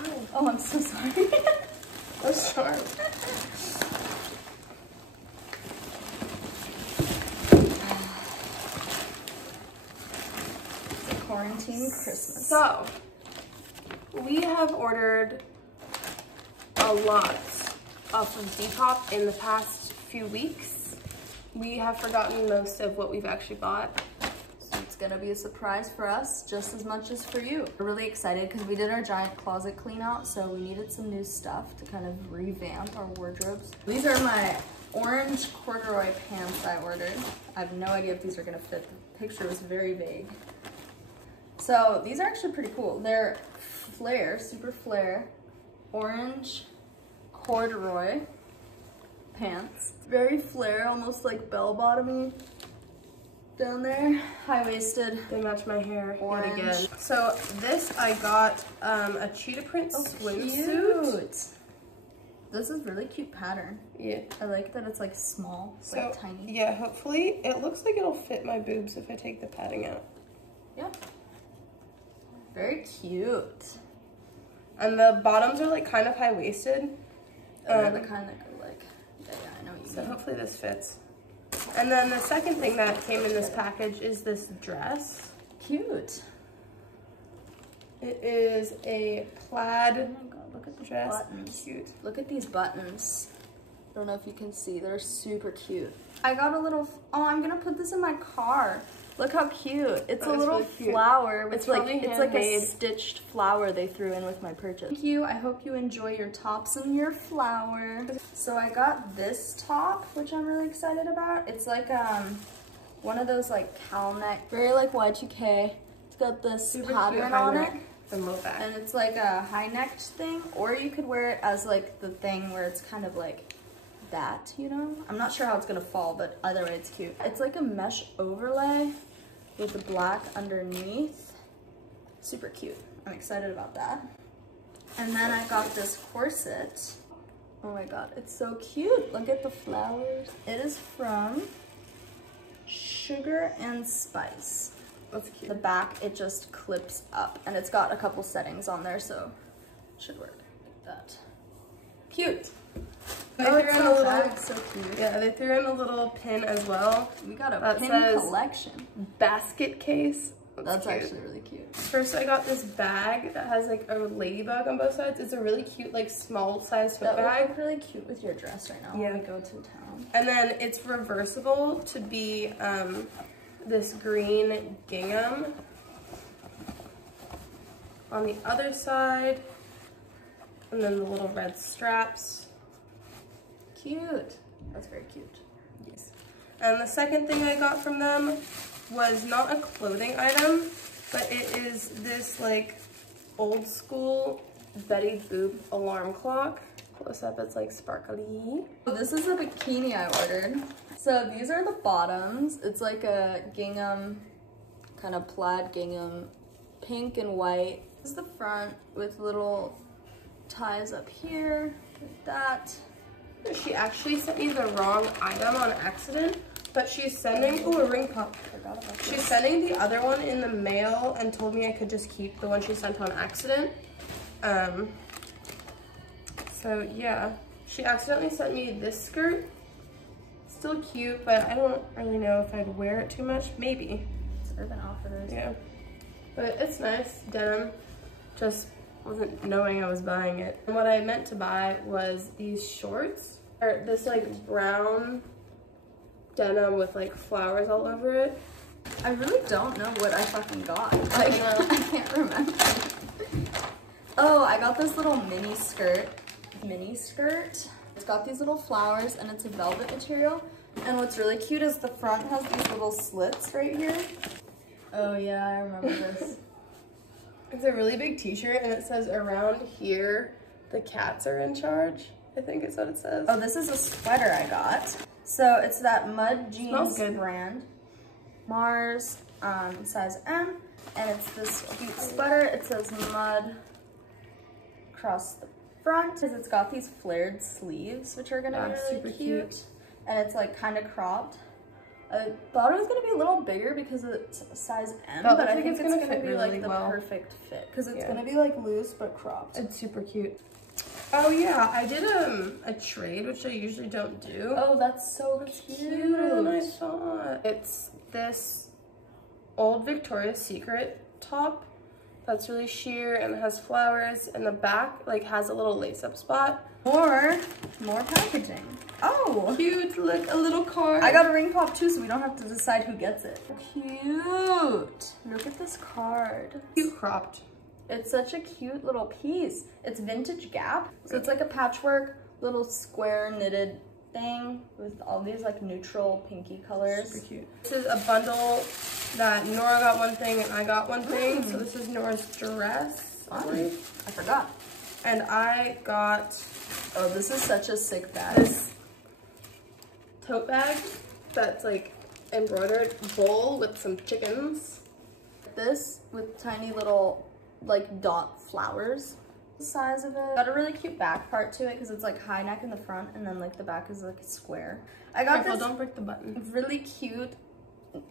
Ow. Oh, I'm so sorry. That's sharp. It's a quarantine Christmas. So, we have ordered a lot off of Depop in the past few weeks. We have forgotten most of what we've actually bought. So it's gonna be a surprise for us just as much as for you. We're really excited because we did our giant closet clean out, so we needed some new stuff to kind of revamp our wardrobes. These are my orange corduroy pants I ordered. I have no idea if these are gonna fit. The picture was very vague. So these are actually pretty cool. They're flare, super flare, orange corduroy pants. Very flare, almost like bell-bottomy down there. High-waisted. They match my hair Orange. yet again. So this I got a cheetah print swimsuit. Cute. This is really cute pattern. Yeah. I like that it's like small, So like tiny. yeah, hopefully it looks like it'll fit my boobs if I take the padding out. Yeah. Very cute. And the bottoms are like kind of high-waisted. They're the kind that go like, yeah, I know what you So mean. hopefully this fits. And then the second thing that came in this package is this dress. Cute. It is a plaid Oh my god, look at the dress. buttons. Cute. Look at these buttons. I don't know if you can see, they're super cute. I got a little, oh, I'm gonna put this in my car. Look how cute. It's a That is little really cute. flower. It's like probably it's like a handmade. stitched flower they threw in with my purchase. Thank you. I hope you enjoy your tops and your flower. So I got this top, which I'm really excited about. It's like one of those like cowl neck, very like Y2K. It's got this Super cute pattern high on it. neck and low back. And it's like a high necked thing, or you could wear it as like the thing where it's kind of like that, you know? I'm not sure how it's gonna fall, but either way it's cute. It's like a mesh overlay with the black underneath. Super cute. I'm excited about that. And then I got this corset. Oh my god, it's so cute. Look at the flowers. It is from Sugar and Spice. That's cute. The back, it just clips up, and it's got a couple settings on there, so it should work like that. Cute. They Oh, threw it's in so a little, back, so cute. yeah, they threw in a little pin as well. We got a that pin says collection. Basket case. That's cute. actually really cute. First I got this bag that has like a ladybug on both sides. It's a really cute like small size foot That would bag. look really cute with your dress right now Yeah. when we go to town. And then it's reversible to be this green gingham on the other side. And then the little red straps. Cute. That's very cute. Yes. And the second thing I got from them was not a clothing item, but it is this like old school Betty Boop alarm clock. Close up, it's like sparkly. So this is a bikini I ordered. So these are the bottoms. It's like a gingham, kind of plaid gingham, pink and white. This is the front with little ties up here, like that. She actually sent me the wrong item on accident, but she's sending, oh, a ring pop. Forgot about this. She's sending the other one in the mail and told me I could just keep the one she sent on accident. So yeah, she accidentally sent me this skirt. Still cute, but I don't really know if I'd wear it too much. Maybe. It's Urban Outfitters. Yeah. But it's nice, denim. Just wasn't knowing I was buying it. And what I meant to buy was these shorts. Or this like brown denim with like flowers all over it. I really don't know what I fucking got. Like, I can't remember. Oh, I got this little mini skirt. It's got these little flowers and it's a velvet material. And what's really cute is the front has these little slits right here. Oh yeah, I remember this. It's a really big t-shirt and it says around here, the cats are in charge. I think is what it says. Oh, this is a sweater I got. So it's that Mud Jeans brand. Mars, size M. And it's this cute sweater. It says Mud across the front. It's got these flared sleeves, which are gonna be really super cute. And it's like kind of cropped. I thought it was gonna be a little bigger because it's size M, but I think it's gonna fit be really like the well. perfect fit because it's gonna be like loose but cropped. It's super cute. Oh yeah, I did a trade, which I usually don't do. Oh, that's so cute. And I saw it. It's this old Victoria's Secret top that's really sheer and it has flowers, and the back like has a little lace-up spot. More packaging. Oh, Cute, look, a little card. I got a ring pop too, so we don't have to decide who gets it. Cute. Look at this card. Cute cropped. It's such a cute little piece. It's vintage Gap. So it's like a patchwork little square knitted thing with all these like neutral pinky colors. Super cute. This is a bundle that Nora got one thing and I got one thing. So this is Nora's dress. I forgot. And I got, oh, this is such a sick bag. this tote bag that's like embroidered bowl with some chickens. This with tiny little like dot flowers. The size of it. Got a really cute back part to it because it's like high neck in the front and then like the back is like a square. I got Careful, this don't break the button. really cute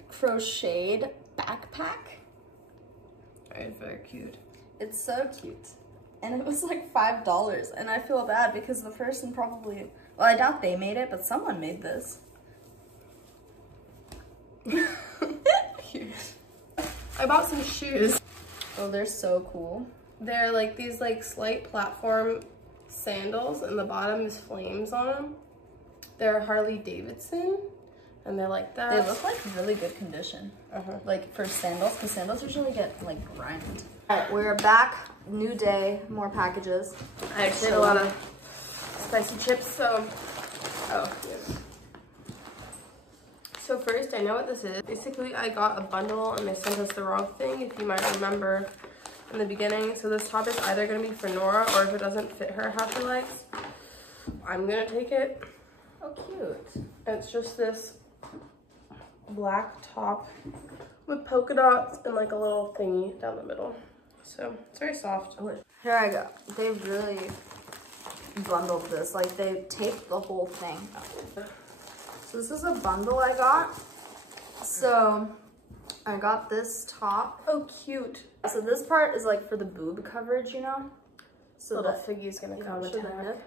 crocheted backpack. It's very cute. It's so cute. And it was like $5 and I feel bad because the person probably, well, I doubt they made it, but someone made this. Cute. I bought some shoes. Oh, they're so cool. They're like these like slight platform sandals and the bottom is flames on them. They're Harley Davidson and they're like that. They look like really good condition. Like for sandals, because sandals usually get like grinded. All right, we're back. New day, more packages. I actually had a lot of spicy chips, so, oh, yes. So first, I know what this is. Basically, I got a bundle and they sent us the wrong thing, if you might remember in the beginning. So this top is either gonna be for Nora, or if it doesn't fit her how she likes, I'm gonna take it. Oh, cute. It's just this black top with polka dots and like a little thingy down the middle. So it's very soft. Here I go. They really bundled this. Like they taped the whole thing. So this is a bundle I got. So I got this top. Oh, cute. So this part is like for the boob coverage, you know? So Little that figgy's gonna come with should it.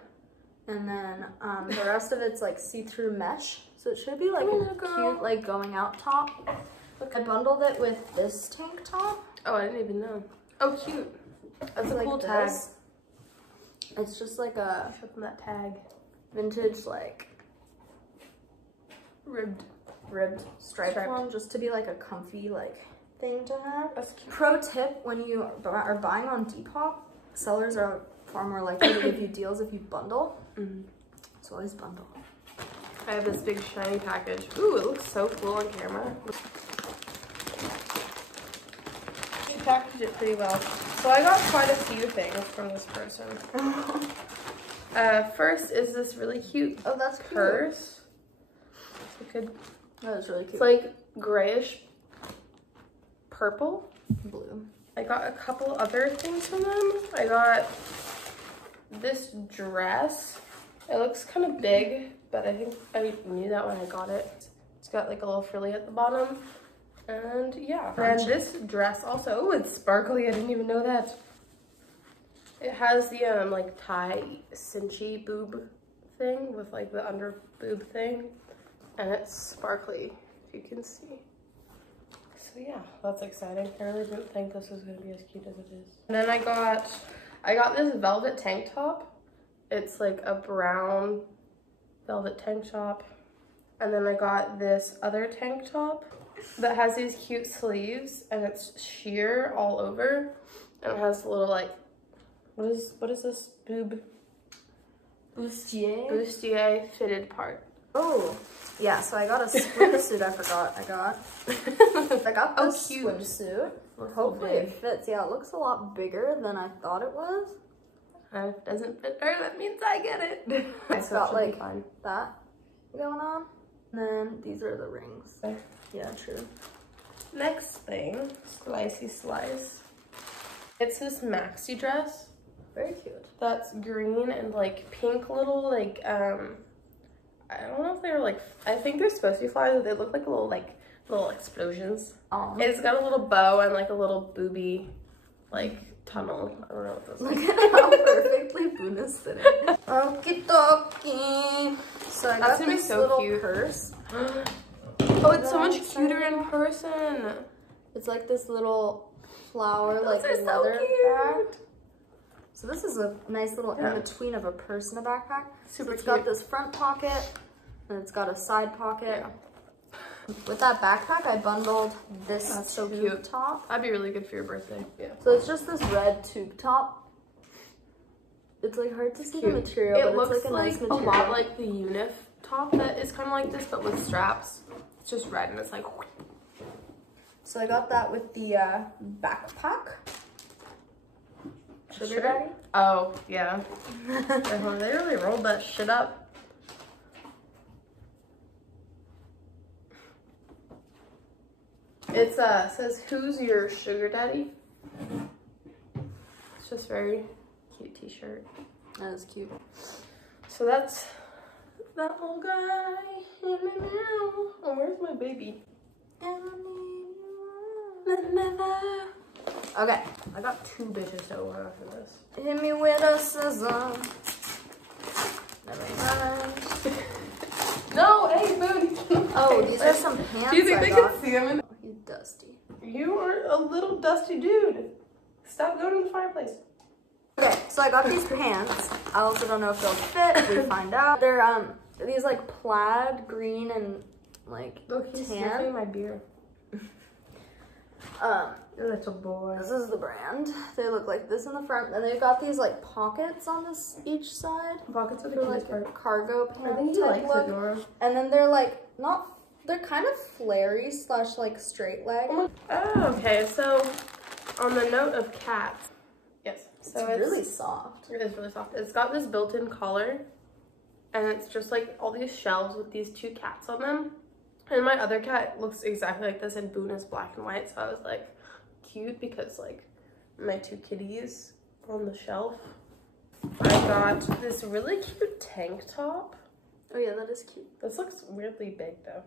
And then the rest of it's like see-through mesh. So it should be like a cute like going out top. Look, I bundled it with this tank top. Oh, I didn't even know. Oh, cute. That's a cool tag. It's just like a Show them that tag. vintage like Ribbed stripe one, just to be like a comfy like thing to have. That's cute. Pro tip: when you are buying on Depop, sellers are far more likely to give you deals if you bundle. So always bundle. I have this big shiny package. Ooh, it looks so cool on camera. She packaged it pretty well. So I got quite a few things from this person. First is this really cute that's purse. That was really cute. It's like grayish purple. Blue. I got a couple other things from them. I got this dress. It looks kind of big, but I think I knew that when I got it. It's got like a little frilly at the bottom. And yeah. And this dress also, oh, it's sparkly. I didn't even know that. It has the like tie cinchy boob thing with like the under boob thing. And it's sparkly, if you can see. So yeah, that's exciting. I really didn't think this was gonna be as cute as it is. And then I got this velvet tank top. It's like a brown velvet tank top. And then I got this other tank top that has these cute sleeves and it's sheer all over. And it has a little like, what is this boob? Bustier fitted part. Oh, yeah, so I got a swimsuit I forgot I got. I got this swimsuit. Hopefully it fits. Yeah, it looks a lot bigger than I thought it was. And if it doesn't fit her, that means I get it. It's got like that going on. And then these are the rings. Okay. Yeah, true. Next thing, slicey slice. It's this maxi dress. Very cute. That's green and like pink little like I don't know if they're like, I think they're supposed to be flowers, but they look like little explosions. Oh. It's got a little bow and like a little booby, like tunnel. I don't know what those are. Look at how perfectly Buna's fitting. Okie dokie. So I got this little purse. Oh, it's so much cuter in person. It's like this little flower, like Those are leather so cute. bag. So this is a nice little in-between of a purse and a backpack. Super so it's cute. got this front pocket, and it's got a side pocket. Yeah. With that backpack, I bundled this so tube cute. top. That'd be really good for your birthday. Yeah. So it's just this red tube top. It's like hard to see the material, It but looks it's like a nice a material. lot like the Unif top that is kind of like this, but with straps. It's just red and it's like. So I got that with the backpack. Sugar Daddy? Oh, yeah. They really rolled that shit up. It says, "Who's your sugar daddy?" It's just very cute t-shirt. That is cute. So that's that little guy. Oh, where's my baby? Okay, I got 2 bitches to order after this. hit me with a scissor. Never mind. No, hey, boo. Oh, these are some pants. Do you think I they got. can see them? He's dusty. You are a little dusty dude. Stop going to the fireplace. Okay, so I got these pants. I also don't know if they'll fit. We find out. They're these like plaid green and like Look, he's tan. sniffing my beer. Little boy. This is the brand. They look like this in the front, and they've got these like pockets on this each side. Pockets are the For cutest like a part. cargo I pant think he type likes look. it, Nora. And then they're like they're kind of flary / like straight leg. Oh, okay. So, on the note of cats, yes. So it's really soft. It is really soft. It's got this built-in collar, and it's just like all these shelves with these 2 cats on them. And my other cat looks exactly like this, and Boone is black and white. So I was like, cute, because like my 2 kitties on the shelf. I got this really cute tank top. Oh yeah, that is cute. This looks weirdly big though.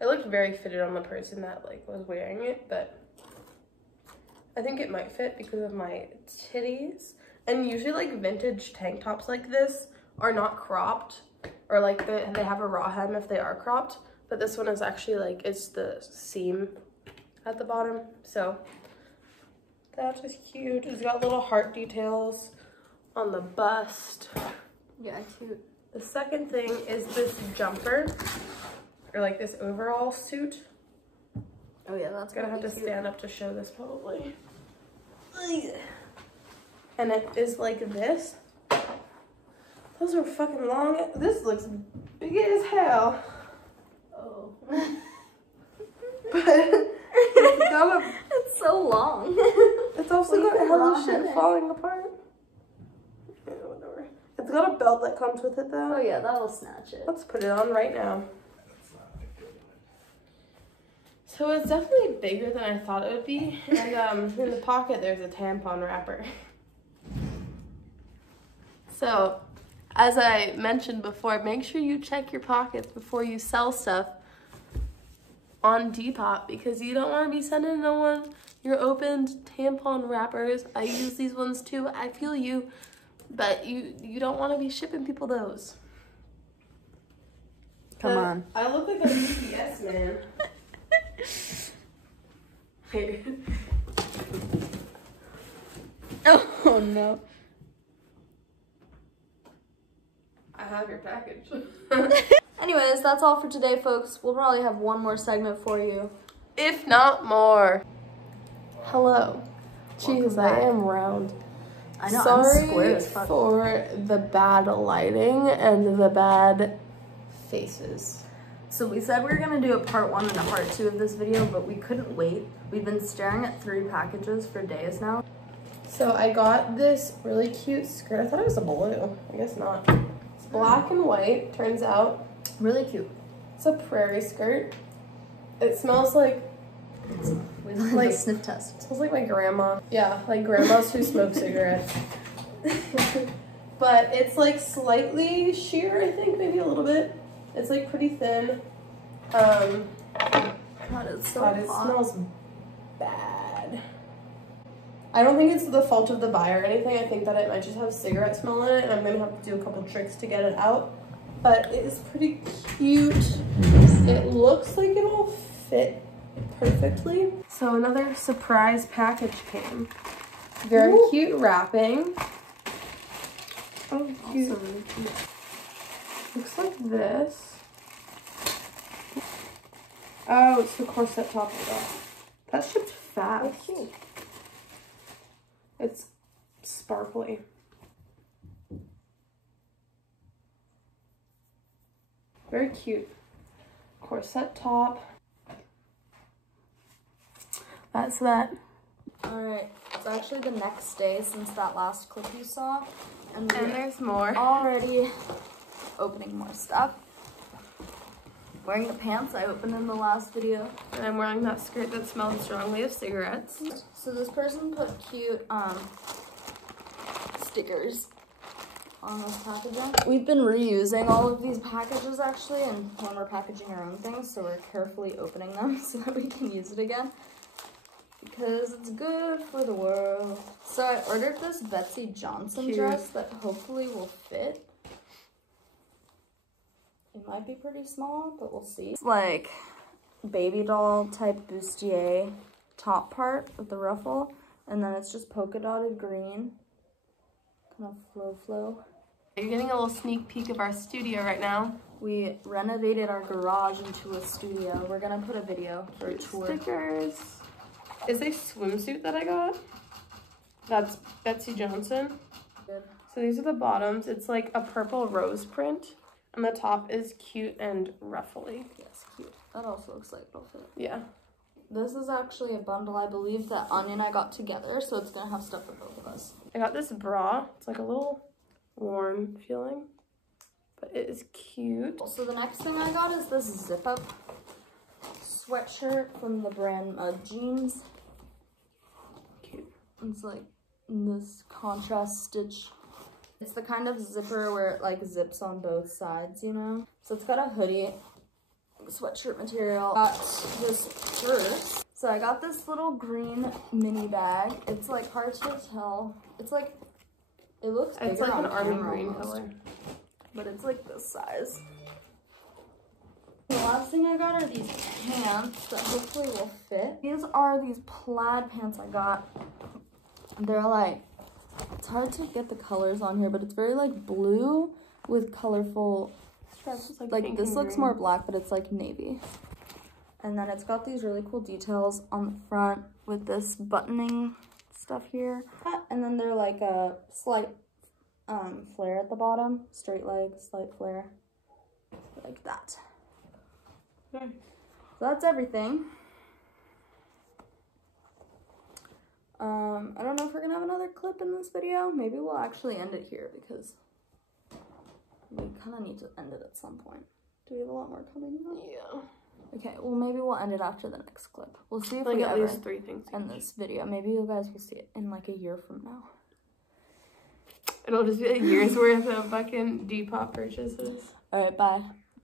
It looked very fitted on the person that like was wearing it, but I think it might fit because of my titties. And usually like vintage tank tops like this are not cropped, or like they have a raw hem if they are cropped, but this one is actually like, it's the seam at the bottom. So that's just cute. It's got little heart details on the bust. Yeah, cute. The second thing is this jumper, or like this overall suit. Oh yeah, that's Gonna have to cute. stand up to show this probably. And it is like this. Those are fucking long. This looks big as hell. Oh. But it's got a, It's so long. it's also got hella shit falling apart. Yeah, whatever. It's got a belt that comes with it though. Oh yeah, that'll snatch it. Let's put it on right now. So it's definitely bigger than I thought it would be. And in the pocket there's a tampon wrapper. So, as I mentioned before, make sure you check your pockets before you sell stuff on Depop, because you don't want to be sending no one your opened tampon wrappers. I use these ones too. I feel you, but you don't want to be shipping people those. Come on. I look like a UPS man. Here. Oh no. I have your package. Anyways, that's all for today, folks. We'll probably have one more segment for you. If not more. Hello. Welcome Jesus, back. I am round. I know, Sorry I'm square as fuck. for the bad lighting and the bad faces. So we said we were gonna do a part 1 and a part 2 of this video, but we couldn't wait. We've been staring at 3 packages for days now. So I got this really cute skirt. I thought it was a blue. I guess not. It's black and white, turns out. Really cute. It's a prairie skirt. It smells like, We like Like- the sniff test. smells like my grandma. Yeah, like grandmas who smoke cigarettes. but it's like slightly sheer, I think, maybe a little bit. It's like pretty thin. God, it's so God, it hot. smells bad. I don't think it's the fault of the buyer or anything. I think that it might just have cigarette smell in it, and I'm gonna have to do a couple tricks to get it out. But it is pretty cute. It looks like it'll fit perfectly. So another surprise package came. Very cute wrapping. Oh, cute. Also really cute. Looks like this. Oh, it's the corset top I got. That shipped fast. Oh, cute. It's sparkly. Very cute. Corset top. That's that. Alright, it's actually the next day since that last clip you saw. And there's more. Already opening more stuff. Wearing the pants I opened in the last video. And I'm wearing that skirt that smelled strongly of cigarettes. So this person put cute stickers on this packaging. We've been reusing all of these packages actually, and when we're packaging our own things, so we're carefully opening them so that we can use it again. Because it's good for the world. So I ordered this Betsy Johnson dress that hopefully will fit. It might be pretty small, but we'll see. It's like baby doll type bustier top part with the ruffle, and then it's just polka dotted green, kind of flow. You're getting a little sneak peek of our studio right now. We renovated our garage into a studio. We're gonna put a video for a tour. Stickers. Is a swimsuit that I got. That's Betsy Johnson. Good. So these are the bottoms. It's like a purple rose print. And the top is cute and ruffly. Yes, cute. That also looks like it'll fit. Yeah. This is actually a bundle I believe that Anya and I got together, so it's gonna have stuff for both of us. I got this bra. It's like a little worn feeling, but it is cute. So the next thing I got is this zip-up sweatshirt from the brand Mud Jeans. Cute. It's like this contrast stitch. It's the kind of zipper where it like zips on both sides, you know? So it's got a hoodie, sweatshirt material. Got this purse. So I got this little green mini bag. It's like hard to tell. It's like, it looks bigger. It's like on an army camera green almost, color. but it's like this size. The last thing I got are these pants that hopefully will fit. These are these plaid pants I got. They're like, it's hard to get the colors on here, but it's very like blue with colorful stripes. Like this looks more black, but it's like navy. And then it's got these really cool details on the front with this buttoning stuff here. And then they're like a slight flare at the bottom, straight leg, slight flare, like that. So that's everything. I don't know if we're gonna have another clip in this video. Maybe we'll actually end it here because we kind of need to end it at some point. Do we have a lot more coming up? Yeah. Okay, well maybe we'll end it after the next clip. We'll see if like we at ever least 3 things end this video. Maybe you guys will see it in like a year from now. It'll just be a year's worth of fucking Depop purchases. All right, bye.